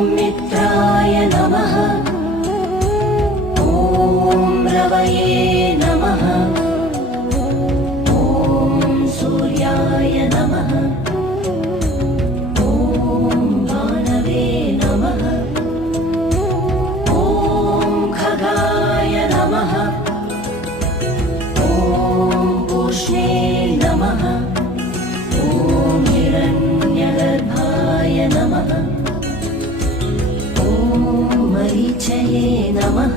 मित्राय नमः। ॐ रवये नमः। ॐ सूर्याय नमः। ॐ भानवे नमः। ॐ खगाय नमः। ॐ पूष्णे नमः। ॐ हिरण्यगर्भाय नमः। ॐ मरीचये नमः।